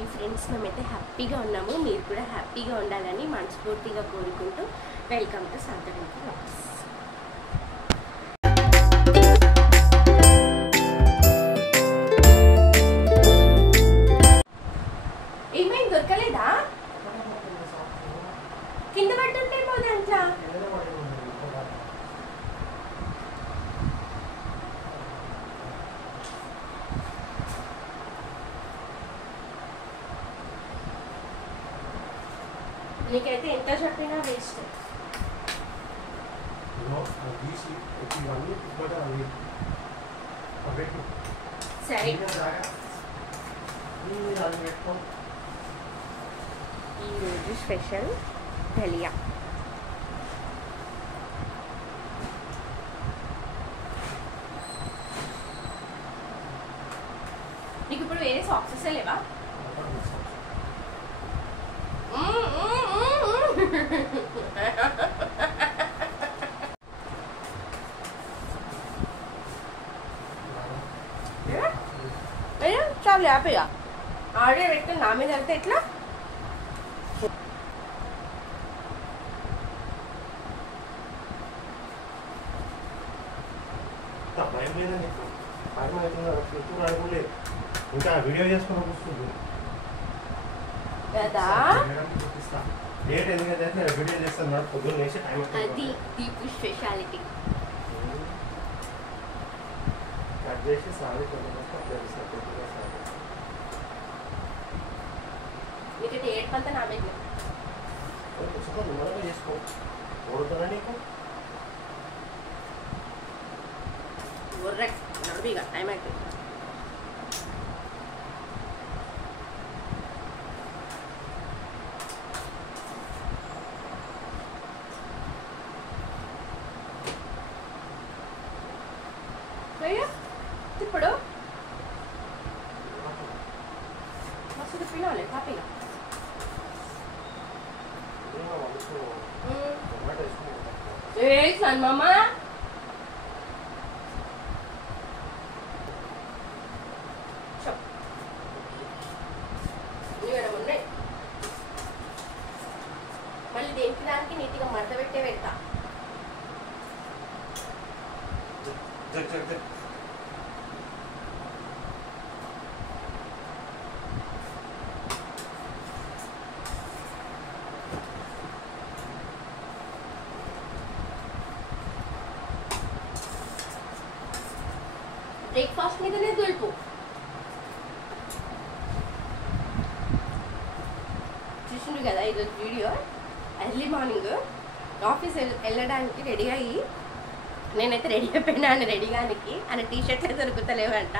Hi friends, మేమైతే హ్యాపీగా ఉన్నాము. మీరు కూడా హ్యాపీగా ఉండాలని మనస్ఫూర్తిగా కోరుకుంటూ వెల్కమ్ టు సాంతరింపు వ్లాగ్స్. ఏమైంది, దొరకలేదా? కింద పట్టుంటేమో దాంట్లో. నీకైతే ఎంత చెప్పినా వేస్ట్. సరే, ఈరోజు స్పెషల్ దలియా. నీకు ఇప్పుడు వేరే సాక్సెస్ లేవా? చాలా హ్యాపీగా ఆడే పెట్టి నా మీద వెళ్తే ఎట్లా? ఇంకా వీడియో చేసుకుని వస్తుంది కదా. లేట్ ఎందుకంటే వీడియో చేస్తాను పొద్దున్న వేసి టైం అది దీపు స్పెషాలిటీ. కట్ చేసి సారీ నీకైతే ఏడుపంతా నా మీద నిమ్మలంగా చేసుకో. ఓడుతారా నీకు నడుపుగా టైం అయిపోయింది. ఇప్పుడు మస్తు తిప్పినాలే హ్యాపీగా. మామ ఉన్నాయి మళ్ళీ దేనికి దానికి నీట్గా మడత పెట్టే పెడతా. బ్రేక్ఫాస్ట్ మీదనే దులుపు. చూసిండు కదా ఈరోజు వీడియో. ఎర్లీ మార్నింగ్ ఆఫీస్ వెళ్ళడానికి రెడీ అయ్యి, నేనైతే రెడీ అయిపోయినాను. రెడీగానికి అని టీషర్ట్లే దొరుకుతలేవంట.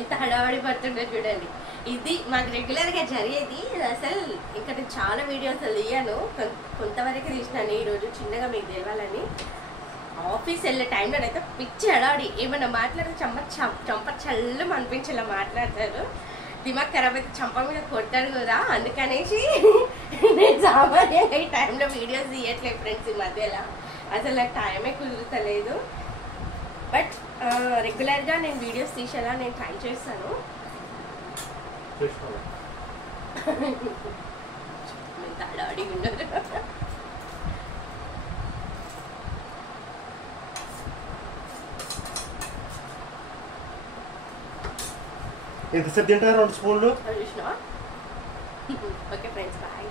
ఇంత హడావడి పడుతుండే చూడండి. ఇది మాకు రెగ్యులర్గా జరిగేది. అసలు ఇక్కడ చాలా వీడియోస్ తీయను, కొంతవరకు తీసినాను. ఈరోజు చిన్నగా మీకు తెలవాలని. ఆఫీస్ వెళ్ళే టైంలో అయితే పిచ్చి హడావడి. ఏమన్నా మాట్లాడితే చంప చల్లు అనిపించేలా మాట్లాడతారు. దిమాగ్ ఖరాబ్ అయితే చంప మీద కొడతారు కదా. అందుకనేసి నేను సామాన్యంగా ఈ టైంలో వీడియోస్ తీయట్లేదు ఫ్రెండ్స్. ఈ మధ్యలో అసలు నాకు టైమే కుదురుతలేదు. బట్ రెగ్యులర్గా నేను వీడియోస్ తీసేలా నేను ట్రై చేస్తాను. ఎంత హడావడి ఉండదు. ఎంతసేపు తింటారు 2 స్పూన్లు? Okay friends, bye.